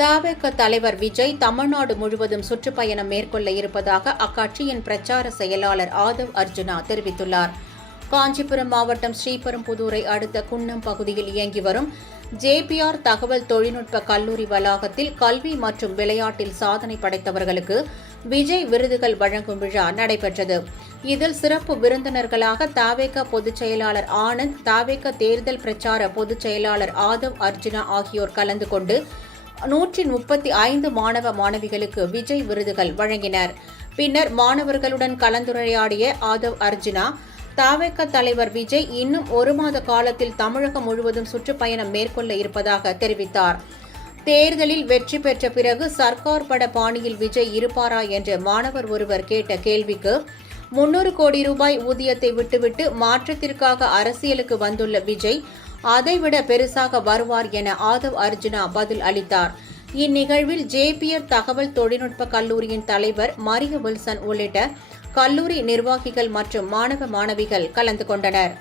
தவேக தலைவர் விஜய் தமிழ்நாடு முழுவதும் சுற்றுப்பயணம் மேற்கொள்ள இருப்பதாக அக்கட்சியின் பிரச்சார செயலாளர் ஆதவ் அர்ஜுனா தெரிவித்துள்ளார். காஞ்சிபுரம் மாவட்டம் ஸ்ரீபெரும்புதூரை அடுத்த குன்னம் பகுதியில் இயங்கி வரும் ஜேபிஆர் தகவல் தொழில்நுட்ப கல்லூரி வளாகத்தில் கல்வி மற்றும் விளையாட்டில் சாதனை படைத்தவர்களுக்கு விஜய் விருதுகள் வழங்கும் விழா நடைபெற்றது. இதில் சிறப்பு விருந்தினர்களாக தவேக பொதுச் செயலாளர் ஆனந்த், தவேக தேர்தல் பிரச்சார பொதுச் செயலாளர் ஆதவ் அர்ஜுனா ஆகியோர் கலந்து கொண்டு 135 மாணவ மாணவிகளுக்கு விஜய் விருதுகள் வழங்கினர். பின்னர் மாணவர்களுடன் கலந்துரையாடிய ஆதவ் அர்ஜுனா, தவேக தலைவர் விஜய் இன்னும் 1 மாத காலத்தில் தமிழகம் முழுவதும் சுற்றுப்பயணம் மேற்கொள்ள இருப்பதாக தெரிவித்தார். தேர்தலில் வெற்றி பெற்ற பிறகு சர்க்கார் பட பாணியில் விஜய் இருப்பாரா என்று மாணவர் ஒருவர் கேட்ட கேள்விக்கு 300 கோடி ரூபாய் ஊதியத்தை விட்டுவிட்டு மாற்றத்திற்காக அரசியலுக்கு வந்துள்ள விஜய் அதைவிட பெருசாக வருவார் என ஆதவ் அர்ஜுனா பதில் அளித்தார். இந்நிகழ்வில் ஜேபிஆர் தகவல் தொழில்நுட்ப கல்லூரியின் தலைவர் மரிய வில்சன் உள்ளிட்ட கல்லூரி நிர்வாகிகள் மற்றும் மாணவ மாணவிகள் கலந்து கொண்டனர்.